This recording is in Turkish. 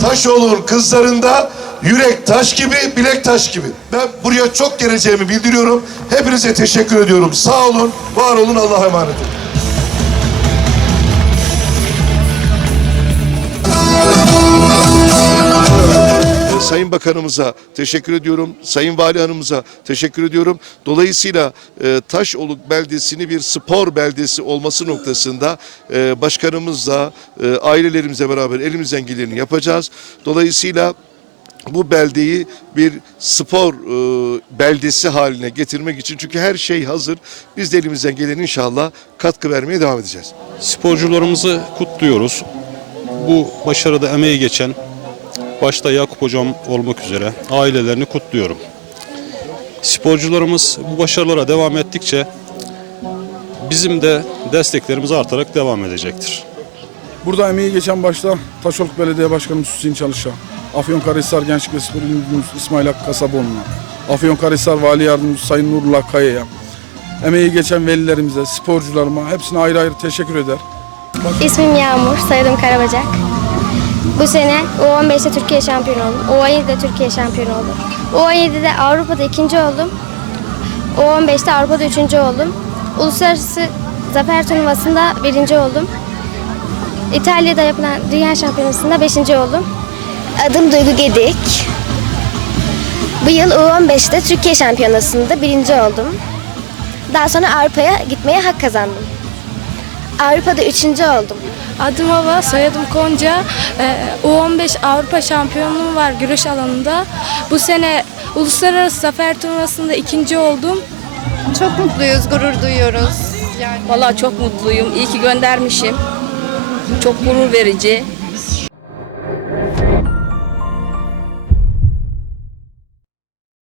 Taşoğlu'nun kızlarında yürek taş gibi, bilek taş gibi. Ben buraya çok geleceğimi bildiriyorum. Hepinize teşekkür ediyorum. Sağ olun, var olun, Allah'a emanet olun. Sayın Bakanımıza teşekkür ediyorum. Sayın Vali Hanımıza teşekkür ediyorum. Dolayısıyla e, Taşoluk beldesini bir spor beldesi olması noktasında e, başkanımızla, e, ailelerimizle beraber elimizden geleni yapacağız. Dolayısıyla bu beldeyi bir spor e, beldesi haline getirmek için çünkü her şey hazır. Biz de elimizden gelen inşallah katkı vermeye devam edeceğiz. Sporcularımızı kutluyoruz. Bu başarıda emeği geçen başta Yakup Hocam olmak üzere ailelerini kutluyorum. Sporcularımız bu başarılara devam ettikçe bizim de desteklerimiz artarak devam edecektir. Burada emeği geçen başta Taşoluk Belediye Başkanımız Hüseyin Çalış'a, Afyonkarahisar Gençlik ve Spor İl Müdürümüz İsmail Hakkı Kasaboğlu'na, Afyonkarahisar Vali Yardımcısı Sayın Nurullah Kaya'ya, emeği geçen velilerimize, sporcularıma hepsine ayrı ayrı teşekkür eder. İsmim Yağmur, soyadım Karabacak. Bu sene U15'te Türkiye şampiyonu oldum. U17'de Türkiye şampiyonu oldum. U17'de Avrupa'da ikinci oldum. U15'te Avrupa'da üçüncü oldum. Uluslararası Zafer Turnuvası'nda birinci oldum. İtalya'da yapılan Dünya Şampiyonası'nda beşinci oldum. Adım Duygu Gedik. Bu yıl U15'te Türkiye Şampiyonası'nda birinci oldum. Daha sonra Avrupa'ya gitmeye hak kazandım. Avrupa'da üçüncü oldum. Adım Hava, soyadım Konca. Ee, U15 Avrupa şampiyonluğum var güreş alanında. Bu sene Uluslararası Zafer Turnuvası'nda ikinci oldum. Çok mutluyuz, gurur duyuyoruz. Yani Vallahi çok mutluyum. İyi ki göndermişim. Çok gurur verici.